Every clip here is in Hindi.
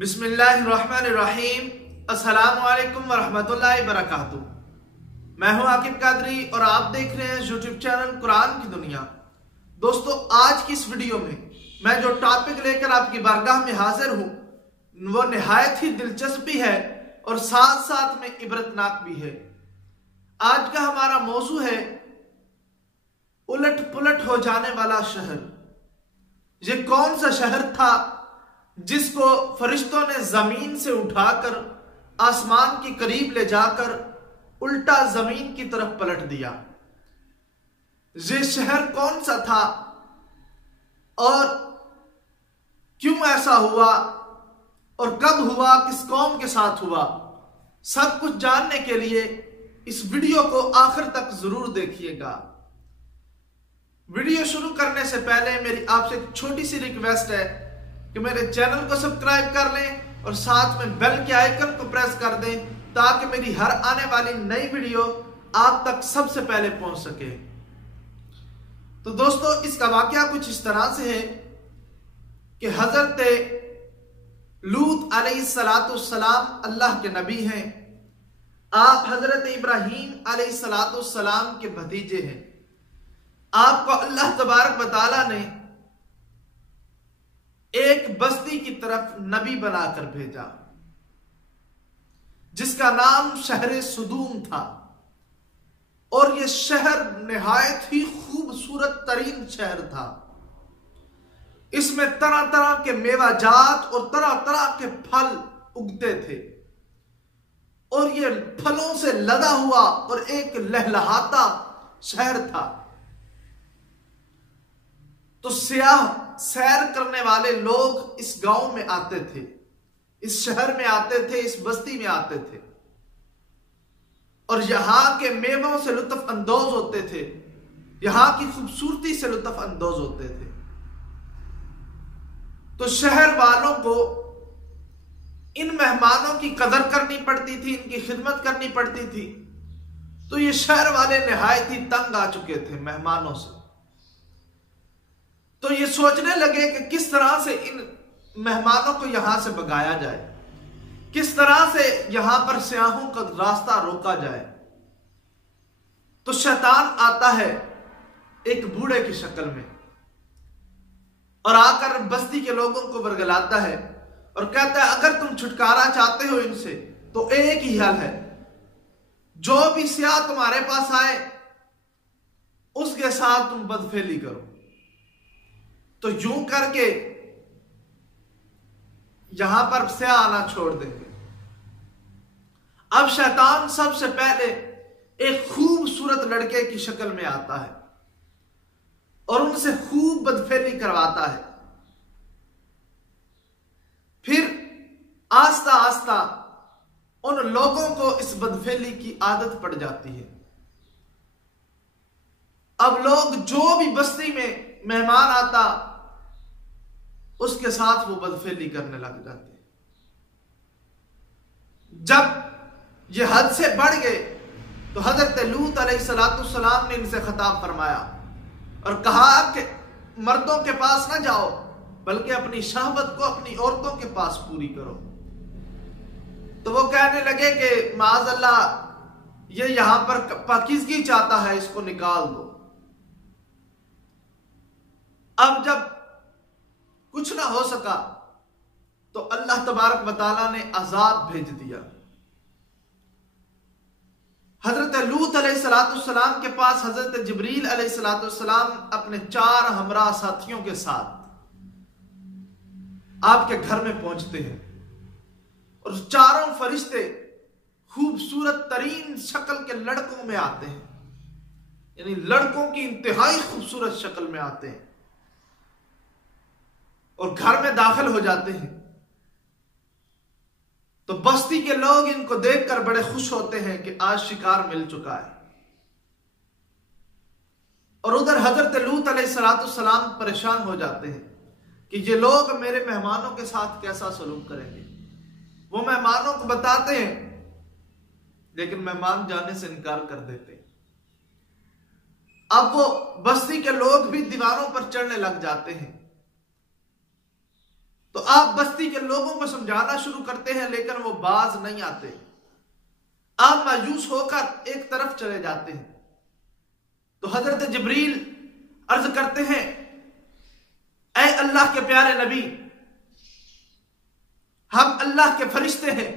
बिस्मिल्लाहिर्रहमानिर्रहीम। अस्सलामु अलैकुम वरहमतुल्लाहि वबरकातुहू। मैं हूं आकिब कादरी और आप देख रहे हैं यूट्यूब चैनल कुरान की दुनिया। दोस्तों, आज की इस वीडियो में मैं जो टॉपिक लेकर आपकी बारगाह में हाजिर हूं वो निहायत ही दिलचस्प भी है और साथ साथ में इबरतनाक भी है। आज का हमारा मौजू है उलट पुलट हो जाने वाला शहर। ये कौन सा शहर था जिसको फरिश्तों ने जमीन से उठाकर आसमान के करीब ले जाकर उल्टा जमीन की तरफ पलट दिया? ये शहर कौन सा था और क्यों ऐसा हुआ और कब हुआ, किस कौम के साथ हुआ? सब कुछ जानने के लिए इस वीडियो को आखिर तक जरूर देखिएगा। वीडियो शुरू करने से पहले मेरी आपसे एक छोटी सी रिक्वेस्ट है कि मेरे चैनल को सब्सक्राइब कर लें और साथ में बेल के आइकन को प्रेस कर दें ताकि मेरी हर आने वाली नई वीडियो आप तक सबसे पहले पहुंच सके। तो दोस्तों, इसका वाकया कुछ इस तरह से है कि हजरत लूत अलैहिस्सलाम अल्लाह के नबी हैं। आप हजरत इब्राहीम अलैहिस्सलाम के भतीजे हैं। आपको अल्लाह तबारक व तआला ने एक बस्ती की तरफ नबी बनाकर भेजा जिसका नाम शहर सुदूम था। और यह शहर निहायत ही खूबसूरत तरीन शहर था। इसमें तरह तरह के मेवाजात और तरह तरह के फल उगते थे और यह फलों से लदा हुआ और एक लहलहाता शहर था। तो सियाह सैर करने वाले लोग इस गांव में आते थे, इस शहर में आते थे, इस बस्ती में आते थे और यहां के मेवों से लुत्फ अंदोज होते थे, यहां की खूबसूरती से लुत्फ अंदोज होते थे। तो शहर वालों को इन मेहमानों की कदर करनी पड़ती थी, इनकी खिदमत करनी पड़ती थी। तो ये शहर वाले निहायत ही तंग आ चुके थे मेहमानों से। तो ये सोचने लगे कि किस तरह से इन मेहमानों को यहां से भगाया जाए, किस तरह से यहां पर सियाहों का रास्ता रोका जाए। तो शैतान आता है एक बूढ़े की शक्ल में और आकर बस्ती के लोगों को बरगलाता है और कहता है, अगर तुम छुटकारा चाहते हो इनसे तो एक ही हल है, जो भी सियाह तुम्हारे पास आए उसके साथ तुम बदफेली करो। तो यूं करके यहां पर सियाह आना छोड़ देंगे। अब शैतान सबसे पहले एक खूबसूरत लड़के की शक्ल में आता है और उनसे खूब बदफेली करवाता है। फिर आस्ता आस्ता उन लोगों को इस बदफेली की आदत पड़ जाती है। अब लोग जो भी बस्ती में मेहमान आता उसके साथ वो बदफेली करने लग जाते। जब ये हद से बढ़ गए तो हजरत लूत अलैहिस्सलाम ने इनसे खिताब फरमाया और कहा कि मर्दों के पास ना जाओ बल्कि अपनी शहवत को अपनी औरतों के पास पूरी करो। तो वो कहने लगे कि माअज़ल्लाह, ये यहां पर पाकीज़गी चाहता है, इसको निकाल दो। अब जब कुछ ना हो सका तो अल्लाह तबारक व तआला ने अजाब भेज दिया। हजरत लूत अलैहिस्सलाम के पास हजरत जिब्रील अलैहिस्सलाम अपने 4 हमरा साथियों के साथ आपके घर में पहुंचते हैं और चारों फरिश्ते खूबसूरत तरीन शक्ल के लड़कों में आते हैं, यानी लड़कों की इंतहाई खूबसूरत शक्ल में आते हैं और घर में दाखिल हो जाते हैं। तो बस्ती के लोग इनको देखकर बड़े खुश होते हैं कि आज शिकार मिल चुका है। और उधर हजरत लूत अलैहिस्सलाम परेशान हो जाते हैं कि ये लोग मेरे मेहमानों के साथ कैसा सलूक करेंगे। वो मेहमानों को बताते हैं लेकिन मेहमान जाने से इनकार कर देते हैं। अब वो बस्ती के लोग भी दीवारों पर चढ़ने लग जाते हैं तो आप बस्ती के लोगों को समझाना शुरू करते हैं, लेकिन वो बाज नहीं आते। आप मायूस होकर एक तरफ चले जाते हैं। तो हजरत जिब्रील अर्ज करते हैं, ऐ अल्लाह के प्यारे नबी, हम अल्लाह के फरिश्ते हैं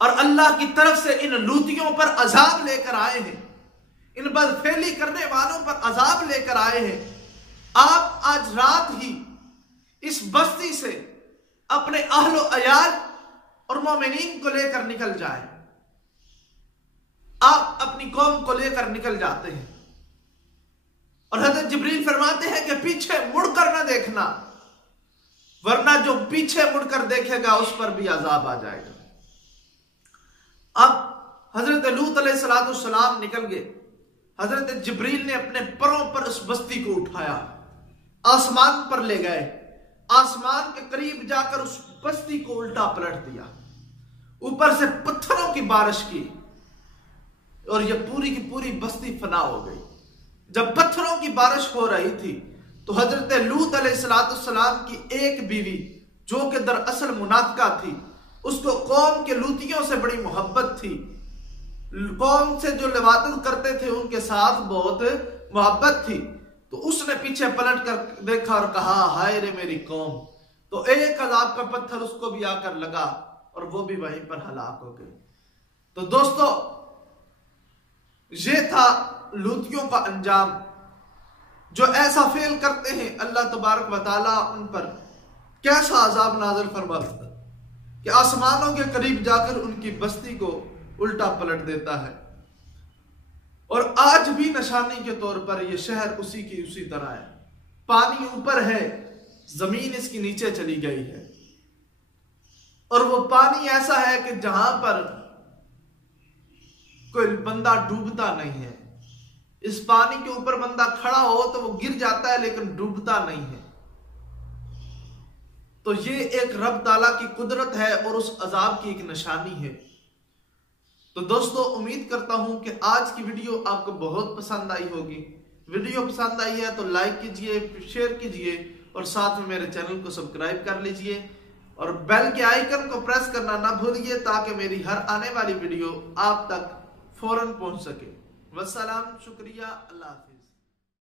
और अल्लाह की तरफ से इन लूतियों पर अजाब लेकर आए हैं, इन बदफेली करने वालों पर अजाब लेकर आए हैं। आप आज रात ही इस बस्ती से अपने अहलो अयाल और मोमिनीन को लेकर निकल जाए। आप अपनी कौम को लेकर निकल जाते हैं और हजरत जिब्रील फरमाते हैं कि पीछे मुड़कर ना देखना, वरना जो पीछे मुड़कर देखेगा उस पर भी अजाब आ जाएगा। अब हजरत लूत अलैहिस्सलाम निकल गए। हजरत जिब्रील ने अपने परों पर उस बस्ती को उठाया, आसमान पर ले गए। आसमान के करीब जाकर उस बस्ती को उल्टा पलट दिया, ऊपर से पत्थरों की बारिश की और यह पूरी की पूरी बस्ती फना हो गई। जब पत्थरों की बारिश हो रही थी तो हजरत लूत अलैहिस्सलाम की एक बीवी, जो कि दरअसल मुनाफिका थी, उसको कौम के लूतियों से बड़ी मोहब्बत थी। कौम से जो लिवातुल करते थे उनके साथ बहुत मोहब्बत थी। तो उसने पीछे पलट कर देखा और कहा, हाय रे मेरी कौम। तो एक अजाब का पत्थर उसको भी आकर लगा और वो भी वहीं पर हलाक हो गई। तो दोस्तों, ये था लूतियों का अंजाम। जो ऐसा फेल करते हैं, अल्लाह तबारक व तआला उन पर कैसा अजाब नाज़िल फरमाता है कि आसमानों के करीब जाकर उनकी बस्ती को उल्टा पलट देता है। और आज भी निशानी के तौर पर यह शहर उसी की उसी तरह है। पानी ऊपर है, जमीन इसकी नीचे चली गई है और वो पानी ऐसा है कि जहां पर कोई बंदा डूबता नहीं है। इस पानी के ऊपर बंदा खड़ा हो तो वो गिर जाता है लेकिन डूबता नहीं है। तो ये एक रब ताला की कुदरत है और उस अजाब की एक निशानी है। तो दोस्तों, उम्मीद करता हूं कि आज की वीडियो आपको बहुत पसंद आई होगी। वीडियो पसंद आई है तो लाइक कीजिए, शेयर कीजिए और साथ में मेरे चैनल को सब्सक्राइब कर लीजिए और बेल के आइकन को प्रेस करना ना भूलिए ताकि मेरी हर आने वाली वीडियो आप तक फौरन पहुंच सके। वस्सलाम, शुक्रिया, अल्लाह हाफ़िज़।